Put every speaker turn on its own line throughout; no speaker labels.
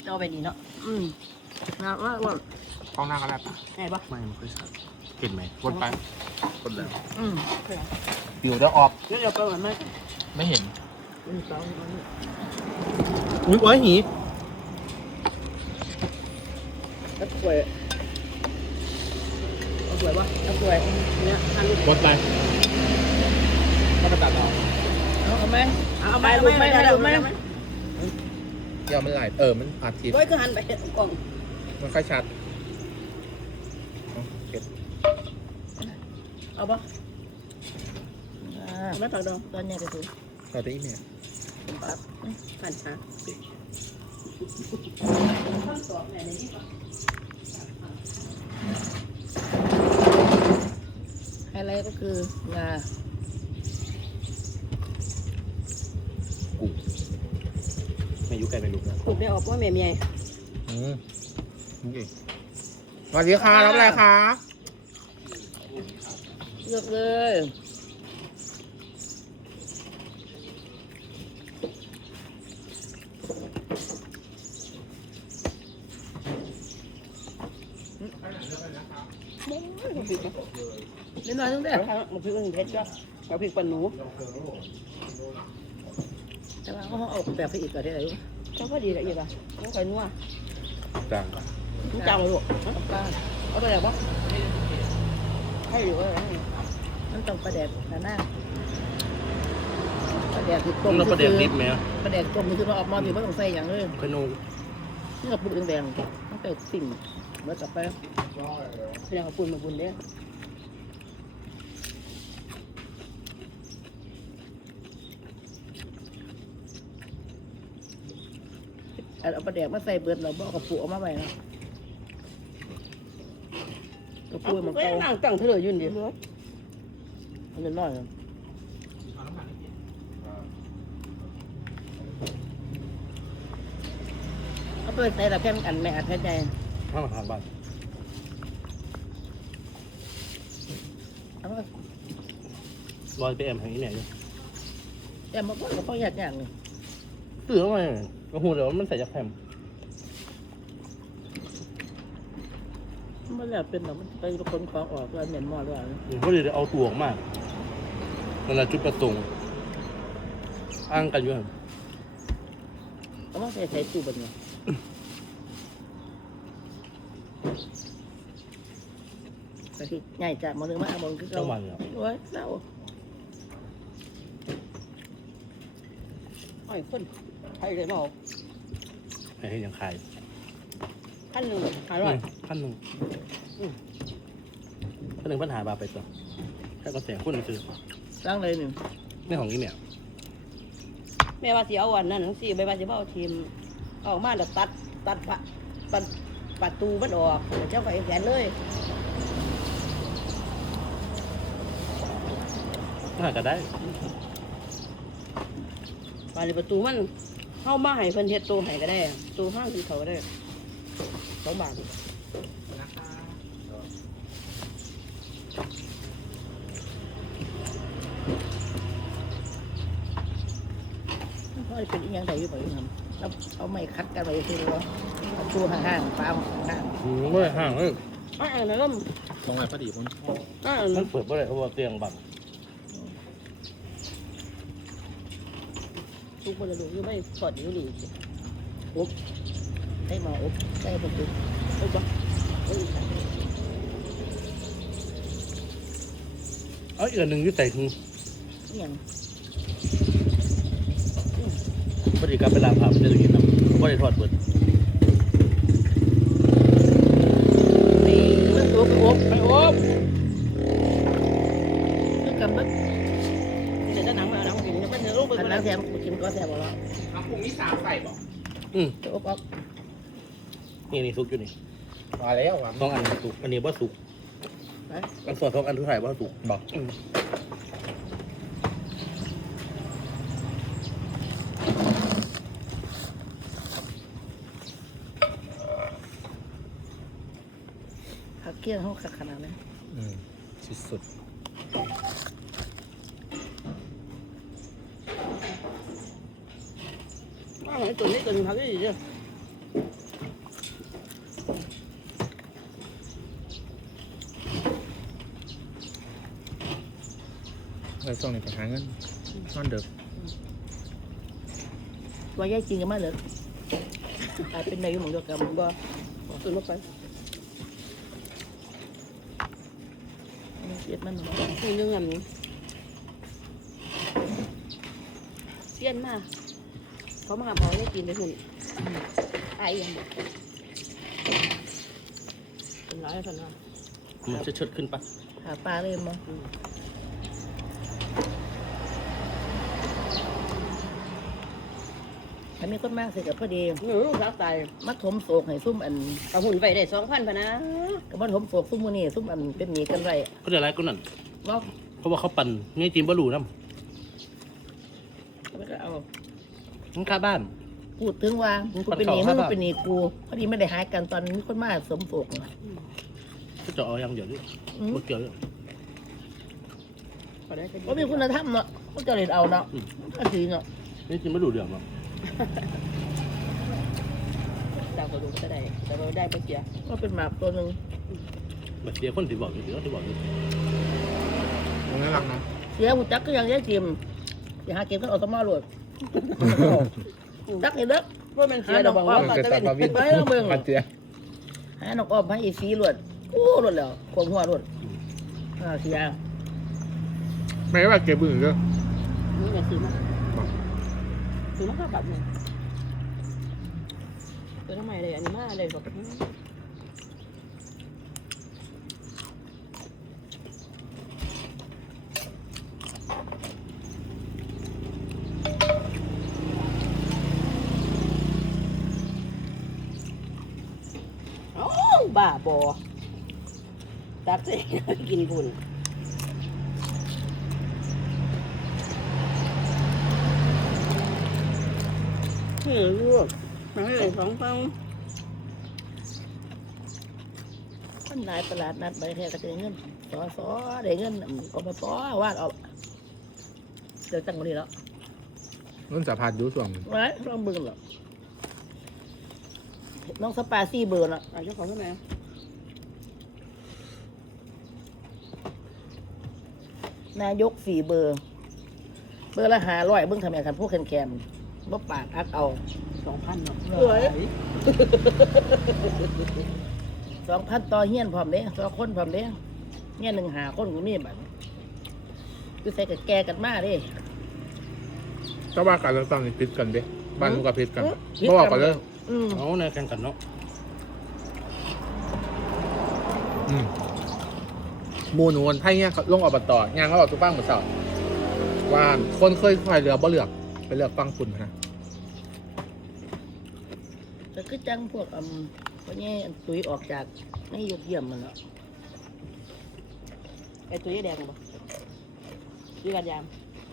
จะเอาไปนี่เนาะนะว่า
ข้างหน้าก็ได้ปะ
ไงปะ
ไม่ค่อยชัดเห็นไหมวนไปวนเลย
ปิวจะออก
เดี๋ยวไปเหมือนไหม
ไม่เห็น
อุ้ยไว้หี
แล้วสวยเอาสวยปะเอาสวยเนี่ยอันนี้
วนไปก็ประกาศเรา
เอาไหมเอาไหมเอาไหมเอาไหม
ยาวมันไหลมันอาทิตย์
ร้อยก็หันไปกล่อง
มันค่อยชัดเก็บ
เอาปะไม่ผักดองตอนนี้ไปถูก
เราได้อีเมล
ปั๊บกันช้าไฮไลท์ก็คืองา
ไม่ยุไกลไม่ลุกนะ
ถูกได้ออกว่าเมียนี่
สวัสดีค่ะรับอะไรคะ
เลือกเลยเล่นน้อยตั้งแต่มาพริกเพชรก็มาพริกปันหนูแต่ว่าเขาเอาแบบไปอีกก็ได้เลยก็พอดีละอีกอ่ะไม่ค่อยนัว
จัง
จางเลยลูกเอาไปแล้วปะให้หรือว่ามันต้องประแดกหน้าประแดกคือต้ม
เราประเด็นนิดไหม
ประแดกต้มนี่คือมาออกมาอยู่ไม่ต้องใส่อย่างเลย
ขนม
นี่กับปุ่นแดงๆตั้งแต่สิ่งเมื่อกลับไปเรียกกับปุ่นมาปุ่นเด้เอาประแดกมาใส่เบิดเราบอกกับปูเอามาไว้นะกับปูมันก็นั่งตั้งเท่าไหร่ยุ่นเดียวมันจะน้อยเอาไปใส่ละแค่อันแม่อัดแค่ใจ
ข้าวทานบ้าน
เอาไป
ลอยไปแอมทางนี้เนี่ย
แต่มาก็ต้องอยากอย่างนึง
ตื่นทำไมกระหูเดี๋ยวมันใส่จากแผ่น
มันแล้วเป็นหรอมันไปคนของออกแล้วเหม็นหมอด้วย
เขาเลยเอาตัวออกมานั่นแหละจุดประสงค์อ้างกันอยู่ครับ
เอามาใส่ตู้แบบนี้ไปที่ง่ายจากมันนึงมาบนคือ
เจ้ามันครับ
โอ้ยเศร้าไอ้คนใครเลยมา
ให้ให้ยังขาย
ขั้นหนึ่งหายร้อย
ขั้นหนึ่งขั้นหนึ่งปัญหาบาไปต่อแค่กระแสคนซื้อ
ตั้งเลยหนึ่ง
ในของนี้เนี่ย
แม่ว่าสิเอาวันนั้นทั้งสี่ใบว่าสิเอาทีมออกมาแล้วตัดประตูมันออกเจ้าก็แขนเลย
น่าจะได้
บานประตูมันเข้ามาให้เพิ่นเฮ็ดตัวให้ก็ได้ตัวห้างที่เขาได้2 บาทเพราะเป็นอีหยังไดอยู่บ่อยู่ทำแล้วเอาไม้คัดกันไว้คือว่าตัวห่างๆปลาห่าง
ไม่ห่างเลย
ๆอันนั้นก็
ตรงไหนพอดีผม
มันเปิดไม่ได้เพราะว่าเตียงบัง
ทุกคนดูอยู่ไม่สดอยู่นี่อุ๊บให้หมออุ๊บให้ผมดูอุ๊บบ่อุ๊บ
เอาอีกอันหนึ่งที่ใส่ถุง
นี่ยัง
พอดีการไปล้างผ้ามันจะได้กินน้ำไม่ได้ทอดเปิด
นี่มันอุ๊บอุ๊บไปอุ๊บคือกับมันเดี๋ยวจะหนังมาหนังกินแล้วมันจะลูกเป็นหนังแถมกินก็แถมหมดแล้ว
น้ำปรุงนี่3ใส่บอก
จะอุ๊บอ๊อบ
นี่ซุกอยู่นี่
มาแล้วอ่ะ
2 อันสุกอันนี้ว่าสุก
ไป
อันสอด2 อันทุกถ่ายว่าสุก
บอก
ผักเกี้ยงเขาขนาดนี้
สุด
ตัวนี้ตัวนึงผักนี่เยอะ
เลยส่งนี่ไปหาเงินนอนเด็ก
ว่าแย่จริงกันมากเลยอาจเป็นในยุคของเดียวกันบ่ตื่นลงไปเสียดมันหน่อยนี่นึงอันนี้เสียนมากเขามาเอาได้กินไปหุ่นไอ้ยังเป็นร้อยคนว่า
มันจะเชิดขึ้นปะ
หาปลาเลยมั้งถ้ามีคนมากสิกับพอดีลูกรักตายมัดถมโศกให้ซุ่มอันเอาหุ่นไปได้2,000พะนะกับมัดถมโศกซุ่มมือนี่ซุ่มอันเป็นหมีกันไร
ก็เดี๋ยวอะไรก็นั่น
เนาะ
เพราะว่าเขาปั่นง่ายจีนบะหลูน้
ไม่ก็เอา
ำมันค่าบ้าน
พูดถึงว่ากูเป็นหนี้มึงเป็นหนี้กูพอดีไม่ได้หายกันตอนมีคนมาสมโศก
ก็จะเอาอย่างเดียวด้วยบ่เกี่ยวเลย
ว่ามีคุณธรรมเนาะเขาจะเรียนเอาเนาะก็ถือเนาะ
นี่จีนบะหลูเรื่องเนาะ
ดาวกระดูกก็ได้แต่เราได้ไปเสียก็เป็นหมากตัวหนึ่ง
แบบเดียวคนที่บอกอยู่ที่บอกอยู่
มันน่ารักนะ
เสียหูจักก็ยังแย่จิมอย่าหาเก็บก็เอาสมาร์ทโหลดจักนี่เด้อว่ามันเสียดอกว่า
มันเกิดตอนมาวิ่ง
ไปแล้วเบิ่ง
มาเจีย
หาน้องอ้อมให้อีสีหลวดโอ้หลวดแล้วควงหัวหลวดเสีย
ไม่ว่าเก็บบื้อก็
นี่ไงซื้อมา5 บาทเนี่ยซื้อทำไมเลยอันนี้มาเลยแบบบ้าบอตักเองกินบุญลูกมาให้2 ฟังมันหลายตลาดนัดใบแท้ก็ได้เงินสอได้เงินอบตวาดเอาเดี๋ยวจังวันนี้แล้ว
นุ่นสะพานดูส่วง
ไว้ลองเบิ่งหรอน้องสปาซี่เบอร์น่ะเจ้าของเท่าไหร่นายก4 เบอร์ละ500เบิ่งทำไมกันพวกแคนบ่ปากอักเอา 2,000 เนาะเอ้ย 2,000 ต่อเฮียนพร้อมเด้ต่อคนพร้อมเด้เฮียน1 5 คนก็มีบัดคือใส่กับแกกันมาเด้
ก็ว่าการเลือกตั้งนี่พิษกันเด้บ้านกูกับพิษกันเพราะว่ากันเลย
เอาในแข่งกันเนาะ
หมูหนูนไพ่เนี่ยลงอบตงานเขาบอกทุกบ้านเหมือนเสาว่าคนเคยคอยเรือบ่เลือกไปเลือกฟังคุณนะ
ก็คือจังพวกพวกนี้ตุ้ยออกจากในยุคเยี่ยมมันเนาะไอ้ตุ้ยแดงบ่ตุ้ยกันยาม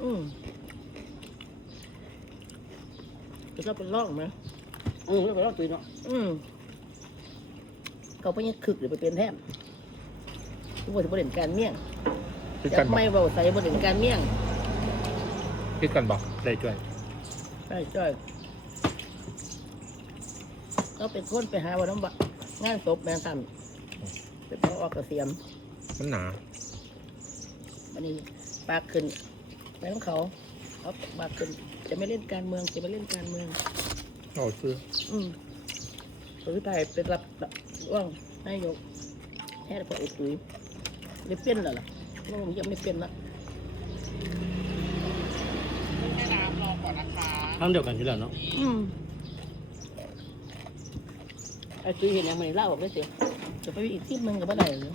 ก็เป็นร่องไหมเป็นร่องตุ้ยเนาะเขาพวกนี้คึกหรือไปเป็นแทนทุกคนจะประเด็นการเมี่ยง
พิษ
จะ
กันบอก
ไม่เบาใส่ประเด็นการเมี่ยง
พิษกันบอก
ได้ช่วย
ใช่จ้อยก็เป็นคนไปหาวันน้ำบะงานศพแมงสันเป็นพอออกเกษียณ
มันหนา
วันนี้ปากขึ้นไปของเขาปากขึ้นจะไม่เล่นการเมืองจะไม่เล่นการเมือง
โอ้ซื้อ
ตุ้ยไปเป็นรับว่างนายกแค่พออุตุ้ยได้เปลี่ยนแล้วล่ะน้องยังไม่เปลี่ยนละ
ทำเดียวกันอยู่แล้วเนาะ
ไอ้ตุ้ยเห็นยังไม่เล่าออกได้เสียจะไปอีกที่มึงกับอะไรเลย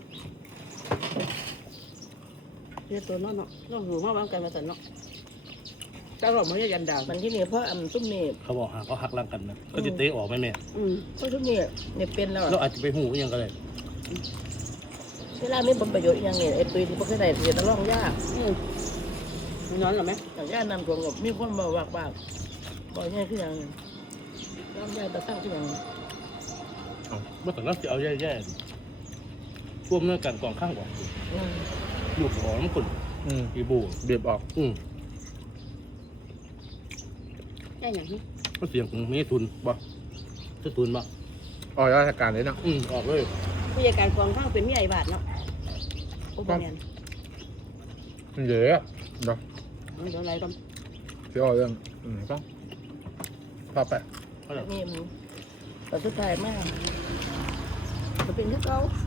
เรียกตัวน้องเนาะต้องหูมากบางกันมาแต่เนาะเจ้าหลอกมันจะยันดาวมันที่นี่เพราะตุ้มนี่
เขาบอกหาเขาหักหลังกันนะก็จะเตะออกไหมแม่
เพราะตุ้มนี่เนี่ยเป็นแล้ว
เราอาจจะไปหูยังก็ได้
เวลาไม่ผลประโยชน์อย่างนี้ไอ้ตุ้ยที่พวกเขาได้เสียตะล่องยากนอนหรอไหมอย่างย่านำตัวกับมีคนมาว่าบอกง่ายขึ้นอย่างร่างยากแต่ตั้งขึ้นอย่าง
เมื่อก่อนเราจะเอาแย่ๆร่วมเรื่องการกองข้างก่อนอยู่ของน้ำกุ่นอีบู
เบียบออก
แค่อย่างนี้
ก็เสียงของเมทุนบ่จะตุนบ่
ออกราชการเลยเนาะ
ออกเลย
ผู้จัดการกองข้างเป็นเมียไอ้บาทเนาะโอ้บ่แม่น
มันเยอะเนาะ
มันเดี๋ยวอะไรต้อง
ที่ออกเรื่องก็พาไป
เพราะอะไร
มีมันแต่สุดท้ายมากจะเป็นที่เขา